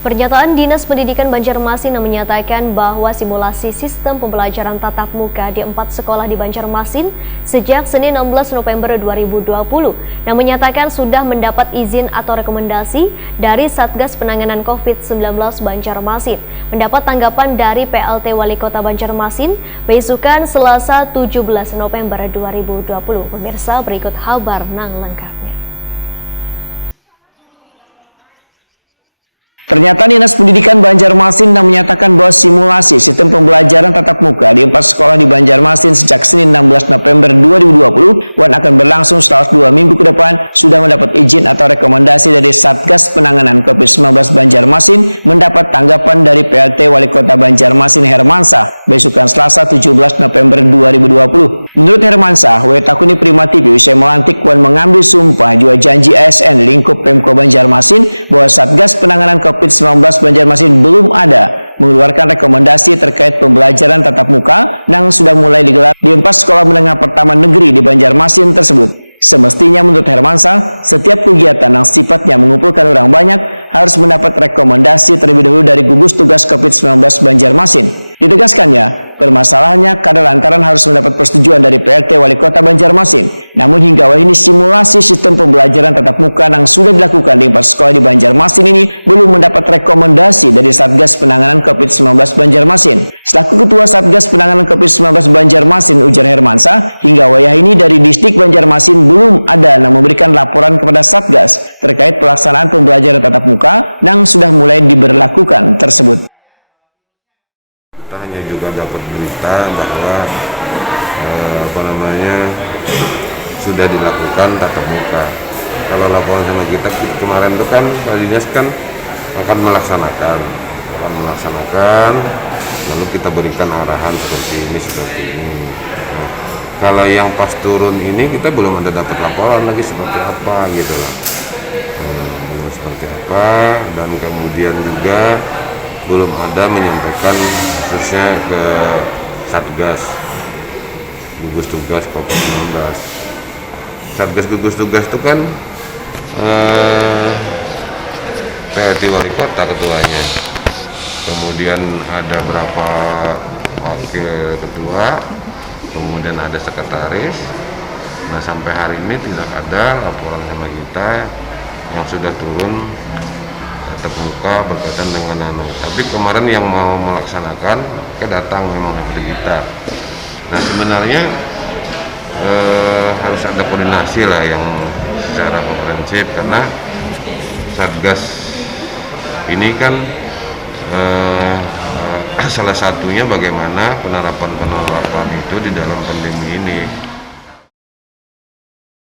Pernyataan Dinas Pendidikan Banjarmasin yang menyatakan bahwa simulasi sistem pembelajaran tatap muka di 4 sekolah di Banjarmasin sejak Senin 16 November 2020 yang menyatakan sudah mendapat izin atau rekomendasi dari Satgas Penanganan COVID-19 Banjarmasin. Mendapat tanggapan dari PLT Wali Kota Banjarmasin besukan Selasa 17 November 2020. Pemirsa, berikut kabar nang lengkapnya. Pernyataan Dinas Pendidikan Banjarmasin yang menyatakan bahwa simulasi sistem pembelajaran tatap muka di 4 sekolah di Banjarmasin sejak Senin 16 November 2020 dan akan berlangsung selama 2 minggu ke depan sudah mendapat izin atau rekomendasi dari Satgas Penanganan COVID-19 Banjarmasin, mendapat tanggapan dari PLT Wali Kota Banjarmasin Hermansah besukan Selasa 17 November 2020. Menurut Hermansah, Wetakuni Prima TV usai melantik dan mengambil sumpah juga janji ASN lingkup Pemko Banjarmasin bahwa Satgas Penanganan COVID-19 Banjarmasin belum ada mengeluarkan rekomendasi terkait pembelajaran tatap muka yang sudah mulai digelar di 4 sekolah menengah pertama negeri di Banjarmasin tersebut. Semestinya menurut Hermansah, setiap kegiatan yang sifatnya mengumpulkan orang banyak harus mendapat rekomendasi terlebih dahulu dari gugus tugas COVID-19 Banjarmasin. Ditegaskannya, permasalahannya kadang lantaran harus mendapat persetujuan dari PLT Wali Kota Banjarmasin. Namun hingga ini simulasi sistem pembelajaran tatap muka yang sudah dilakukan di 4 sekolah di Banjarmasin ini belum mendapat rekomendasi dari Satgas Penanganan COVID-19 Banjarmasin. Selaku Ketua Satgas Penanganan COVID-19 Banjarmasin, ujar Hermansah, hingga ini dari Distrik Banjarmasin belum ada yang memberikan laporan kepada Satgas terkait pelaksanaan pembelajaran tatap muka yang sudah mulai diberlakukan tersebut. Kita hanya juga dapat berita bahwa sudah dilakukan tatap muka. Kalau laporan sama kita kemarin itu kan Pak Dinas kan akan melaksanakan, lalu kita berikan arahan seperti ini. Nah, kalau yang pas turun ini kita belum ada dapat laporan lagi seperti apa gitu lah. Seperti apa, dan kemudian juga belum ada menyampaikan khususnya ke Satgas gugus tugas COVID-19. Satgas gugus tugas itu kan PLT Wali Kota ketuanya, kemudian ada berapa wakil ketua, kemudian ada sekretaris. Nah, sampai hari ini tidak ada laporan sama kita yang sudah turun tatap muka berkaitan dengan tapi kemarin yang mau melaksanakan datang memang seperti kita. Nah, sebenarnya harus ada koordinasi lah yang secara komprehensif, karena Satgas ini kan salah satunya bagaimana penerapan itu di dalam pandemi ini.